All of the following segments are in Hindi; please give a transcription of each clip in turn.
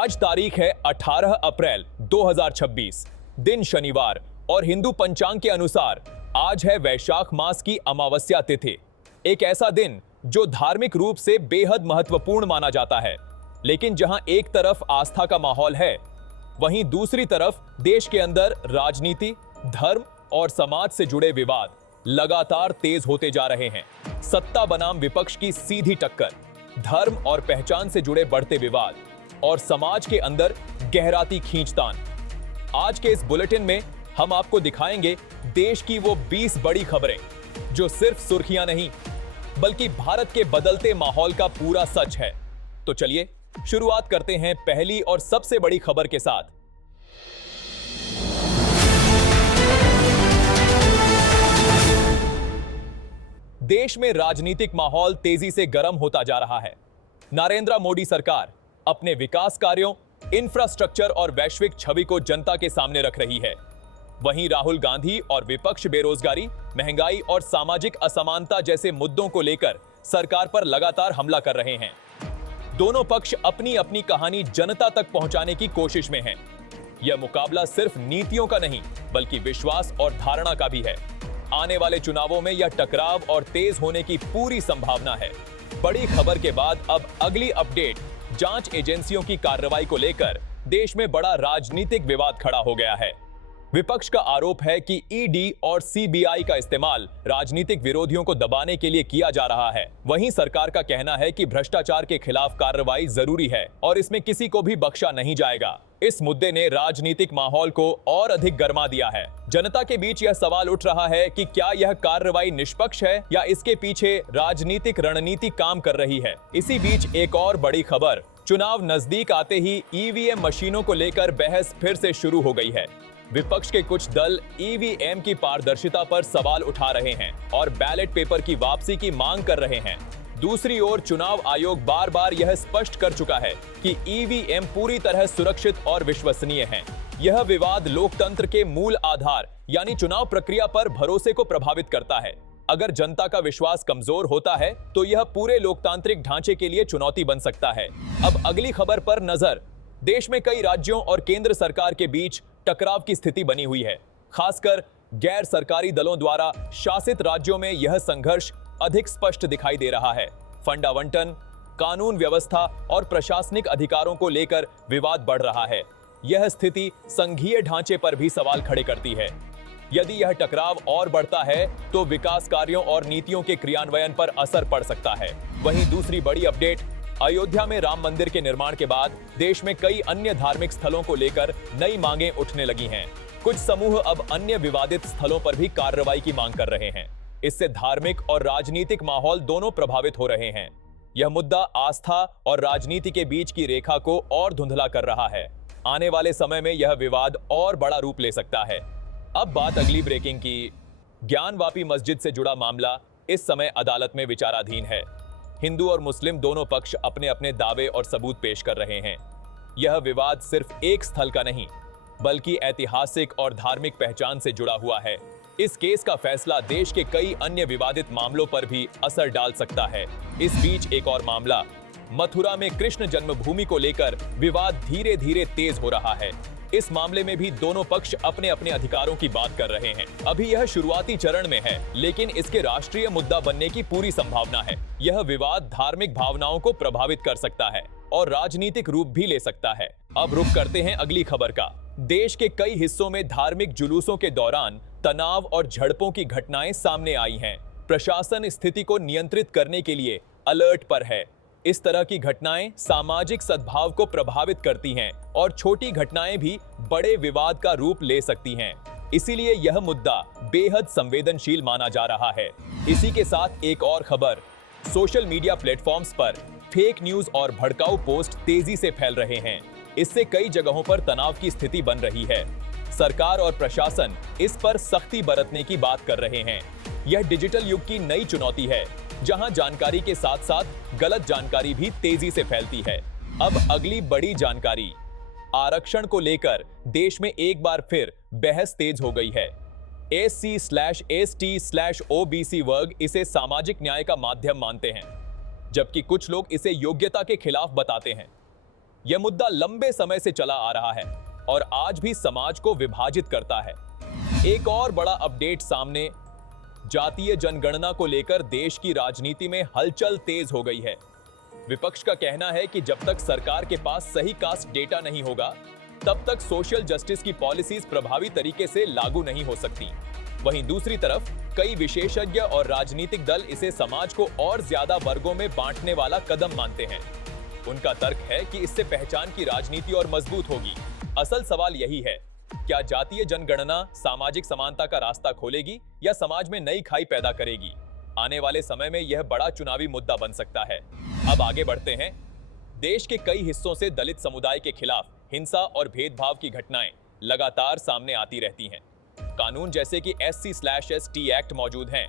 आज तारीख है 18 अप्रैल 2026, दिन शनिवार और हिंदू पंचांग के अनुसार आज है वैशाख मास की अमावस्या तिथि। एक ऐसा दिन जो धार्मिक रूप से बेहद महत्वपूर्ण माना जाता है, लेकिन जहां एक तरफ आस्था का माहौल है, वहीं दूसरी तरफ देश के अंदर राजनीति, धर्म और समाज से जुड़े विवाद लगातार तेज होते जा रहे हैं। सत्ता बनाम विपक्ष की सीधी टक्कर, धर्म और पहचान से जुड़े बढ़ते विवाद और समाज के अंदर गहराती खींचतान। आज के इस बुलेटिन में हम आपको दिखाएंगे देश की वो 20 बड़ी खबरें जो सिर्फ सुर्खियां नहीं, बल्कि भारत के बदलते माहौल का पूरा सच है। तो चलिए शुरुआत करते हैं पहली और सबसे बड़ी खबर के साथ। देश में राजनीतिक माहौल तेजी से गर्म होता जा रहा है। नरेंद्र मोदी सरकार अपने विकास कार्यों, इंफ्रास्ट्रक्चर और वैश्विक छवि को जनता के सामने रख रही है। वहीं राहुल गांधी और विपक्ष बेरोजगारी, महंगाई और सामाजिक असमानता जैसे मुद्दों को लेकर सरकार पर लगातार हमला कर रहे हैं। दोनों पक्ष अपनी अपनी कहानी जनता तक पहुंचाने की कोशिश में हैं। यह मुकाबला सिर्फ नीतियों का नहीं, बल्कि विश्वास और धारणा का भी है। आने वाले चुनावों में यह टकराव और तेज होने की पूरी संभावना है। बड़ी खबर के बाद अब अगली अपडेट, जांच एजेंसियों की कार्रवाई को लेकर देश में बड़ा राजनीतिक विवाद खड़ा हो गया है। विपक्ष का आरोप है कि ईडी और सीबीआई का इस्तेमाल राजनीतिक विरोधियों को दबाने के लिए किया जा रहा है। वहीं सरकार का कहना है कि भ्रष्टाचार के खिलाफ कार्रवाई जरूरी है और इसमें किसी को भी बख्शा नहीं जाएगा। इस मुद्दे ने राजनीतिक माहौल को और अधिक गर्मा दिया है। जनता के बीच यह सवाल उठ रहा है कि क्या यह कार्रवाई निष्पक्ष है या इसके पीछे राजनीतिक रणनीति काम कर रही है। इसी बीच एक और बड़ी खबर, चुनाव नजदीक आते ही ईवीएम मशीनों को लेकर बहस फिर से शुरू हो गई है। विपक्ष के कुछ दल ईवीएम की पारदर्शिता पर सवाल उठा रहे हैं और बैलेट पेपर की वापसी की मांग कर रहे हैं। दूसरी ओर चुनाव आयोग बार बार यह स्पष्ट कर चुका है कि ईवीएम पूरी तरह सुरक्षित और विश्वसनीय हैं। यह विवाद लोकतंत्र के मूल आधार यानी चुनाव प्रक्रिया पर भरोसे को प्रभावित करता है। अगर जनता का विश्वास कमजोर होता है तो यह पूरे लोकतांत्रिक ढांचे के लिए चुनौती बन सकता है। अब अगली खबर पर नजर। देश में कई राज्यों और केंद्र सरकार के बीच टकराव की स्थिति बनी हुई है। खासकर गैर सरकारी दलों द्वारा शासित राज्यों में यह संघर्ष अधिक स्पष्ट दिखाई दे रहा है। फंड आवंटन, कानून व्यवस्था और प्रशासनिक अधिकारों को लेकर विवाद बढ़ रहा है। यह स्थिति संघीय ढांचे पर भी सवाल खड़े करती है। यदि यह टकराव और बढ़ता है तो विकास कार्यों और नीतियों के क्रियान्वयन पर असर पड़ सकता है। वहीं दूसरी बड़ी अपडेट, अयोध्या में राम मंदिर के निर्माण के बाद देश में कई अन्य धार्मिक स्थलों को लेकर नई मांगें उठने लगी हैं। कुछ समूह अब अन्य विवादित स्थलों पर भी कार्रवाई की मांग कर रहे हैं। इससे धार्मिक और राजनीतिक माहौल दोनों प्रभावित हो रहे हैं। यह मुद्दा आस्था और राजनीति के बीच की रेखा को और धुंधला कर रहा है। आने वाले समय में यह विवाद और बड़ा रूप ले सकता है। अब बात अगली ब्रेकिंग की। ज्ञानवापी मस्जिद से जुड़ा मामला इस समय अदालत में विचाराधीन है। हिंदू और मुस्लिम दोनों पक्ष अपने अपने दावे और सबूत पेश कर रहे हैं। यह विवाद सिर्फ एक स्थल का नहीं, बल्कि ऐतिहासिक और धार्मिक पहचान से जुड़ा हुआ है। इस केस का फैसला देश के कई अन्य विवादित मामलों पर भी असर डाल सकता है। इस बीच एक और मामला, मथुरा में कृष्ण जन्मभूमि को लेकर विवाद धीरे धीरे तेज हो रहा है। इस मामले में भी दोनों पक्ष अपने अपने अधिकारों की बात कर रहे हैं। अभी यह शुरुआती चरण में है, लेकिन इसके राष्ट्रीय मुद्दा बनने की पूरी संभावना है। यह विवाद धार्मिक भावनाओं को प्रभावित कर सकता है और राजनीतिक रूप भी ले सकता है। अब रुख करते हैं अगली खबर का। देश के कई हिस्सों में धार्मिक जुलूसों के दौरान तनाव और झड़पों की घटनाएं सामने आई हैं। प्रशासन स्थिति को नियंत्रित करने के लिए अलर्ट पर है। इस तरह की घटनाएं सामाजिक सद्भाव को प्रभावित करती हैं और छोटी घटनाएं भी बड़े विवाद का रूप ले सकती हैं। इसीलिए यह मुद्दा बेहद संवेदनशील माना जा रहा है। इसी के साथ एक और खबर, सोशल मीडिया प्लेटफॉर्म्स पर फेक न्यूज और भड़काऊ पोस्ट तेजी से फैल रहे हैं। इससे कई जगहों पर तनाव की स्थिति बन रही है। सरकार और प्रशासन इस पर सख्ती बरतने की बात कर रहे हैं। यह डिजिटल युग की नई चुनौती है, जहां जानकारी के साथ साथ गलत जानकारी भी तेजी से फैलती है। अब अगली बड़ी जानकारी, आरक्षण को लेकर देश में एक बार फिर बहस तेज हो गई है। SC/ST/OBC वर्ग इसे सामाजिक न्याय का माध्यम मानते हैं, जबकि कुछ लोग इसे योग्यता के खिलाफ बताते हैं। यह मुद्दा लंबे समय से चला आ रहा है और आज भी समाज को विभाजित करता है। एक और बड़ा अपडेट सामने, जातीय जनगणना को लेकर देश की राजनीति में हलचल तेज हो गई है। विपक्ष का कहना है कि जब तक सरकार के पास सही कास्ट डेटा नहीं होगा, तब तक सोशल जस्टिस की पॉलिसीज प्रभावी तरीके से लागू नहीं हो सकती। वहीं दूसरी तरफ कई विशेषज्ञ और राजनीतिक दल इसे समाज को और ज्यादा वर्गों में बांटने वाला कदम मानते हैं। उनका तर्क है कि इससे पहचान की राजनीति और मजबूत होगी। असल सवाल यही है, क्या जातीय जनगणना सामाजिक समानता का रास्ता खोलेगी या समाज में नई खाई पैदा करेगी? आने वाले समय में यह बड़ा चुनावी मुद्दा बन सकता है। अब आगे बढ़ते हैं। देश के कई हिस्सों से दलित समुदाय के खिलाफ हिंसा और भेदभाव की घटनाएं लगातार सामने आती रहती हैं। कानून जैसे कि SC/ST एक्ट मौजूद हैं,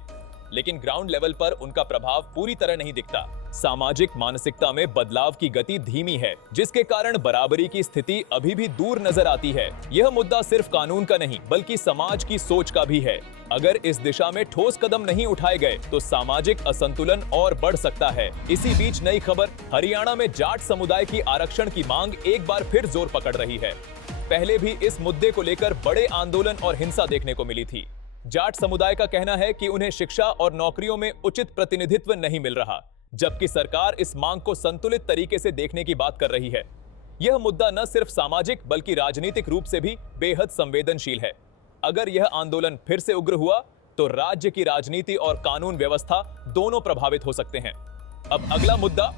लेकिन ग्राउंड लेवल पर उनका प्रभाव पूरी तरह नहीं दिखता। सामाजिक मानसिकता में बदलाव की गति धीमी है, जिसके कारण बराबरी की स्थिति अभी भी दूर नजर आती है। यह मुद्दा सिर्फ कानून का नहीं, बल्कि समाज की सोच का भी है। अगर इस दिशा में ठोस कदम नहीं उठाए गए तो सामाजिक असंतुलन और बढ़ सकता है। इसी बीच नई खबर, हरियाणा में जाट समुदाय की आरक्षण की मांग एक बार फिर जोर पकड़ रही है। पहले भी इस मुद्दे को लेकर बड़े आंदोलन और हिंसा देखने को मिली थी। जाट समुदाय का कहना है कि उन्हें शिक्षा और नौकरियों में उचित प्रतिनिधित्व नहीं मिल रहा, जबकि सरकार इस मांग को संतुलित तरीके से देखने की बात कर रही है। यह मुद्दा न सिर्फ सामाजिक बल्कि राजनीतिक रूप से भी बेहद संवेदनशील है। अगर यह आंदोलन फिर से उग्र हुआ तो राज्य की राजनीति और कानून व्यवस्था दोनों प्रभावित हो सकते हैं। अब अगला मुद्दा,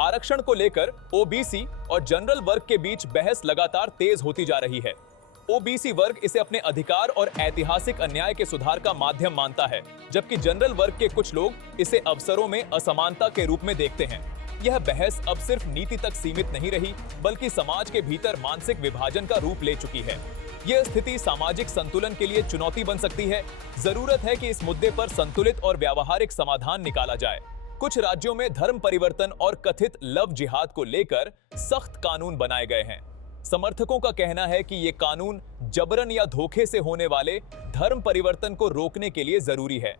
आरक्षण को लेकर ओबीसी और जनरल वर्ग के बीच बहस लगातार तेज होती जा रही है। ओबीसी वर्ग इसे अपने अधिकार और ऐतिहासिक अन्याय के सुधार का माध्यम मानता है, जबकि जनरल वर्ग के कुछ लोग इसे अवसरों में असमानता के रूप में देखते हैं। यह बहस अब सिर्फ नीति तक सीमित नहीं रही, बल्कि समाज के भीतर मानसिक विभाजन का रूप ले चुकी है। यह स्थिति सामाजिक संतुलन के लिए चुनौती बन सकती है। जरूरत है कि इस मुद्दे पर संतुलित और व्यावहारिक समाधान निकाला जाए। कुछ राज्यों में धर्म परिवर्तन और कथित लव जिहाद को लेकर सख्त कानून बनाए गए हैं। समर्थकों का कहना है कि ये कानून जबरन या धोखे से होने वाले धर्म परिवर्तन को रोकने के लिए जरूरी है।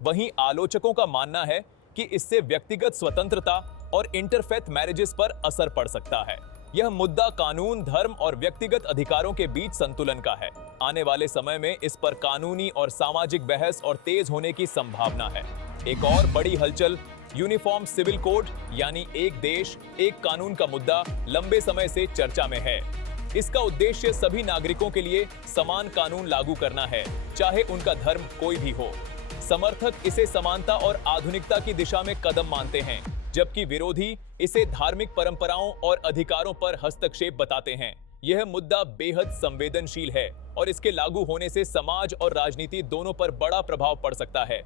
वहीं आलोचकों का मानना है कि इससे व्यक्तिगत स्वतंत्रता और इंटरफेथ मैरिजेस पर असर पड़ सकता है। यह मुद्दा कानून, धर्म और व्यक्तिगत अधिकारों के बीच संतुलन का है। आने वाले समय में इस पर कानूनी और सामाजिक बहस और तेज होने की संभावना है। एक और बड़ी हलचल, यूनिफॉर्म सिविल कोड यानी एक देश एक कानून का मुद्दा लंबे समय से चर्चा में है। इसका उद्देश्य सभी नागरिकों के लिए समान कानून लागू करना है, चाहे उनका धर्म कोई भी हो। समर्थक इसे समानता और आधुनिकता की दिशा में कदम मानते हैं, जबकि विरोधी इसे धार्मिक परंपराओं और अधिकारों पर हस्तक्षेप बताते हैं। यह मुद्दा बेहद संवेदनशील है और इसके लागू होने से समाज और राजनीति दोनों पर बड़ा प्रभाव पड़ सकता है।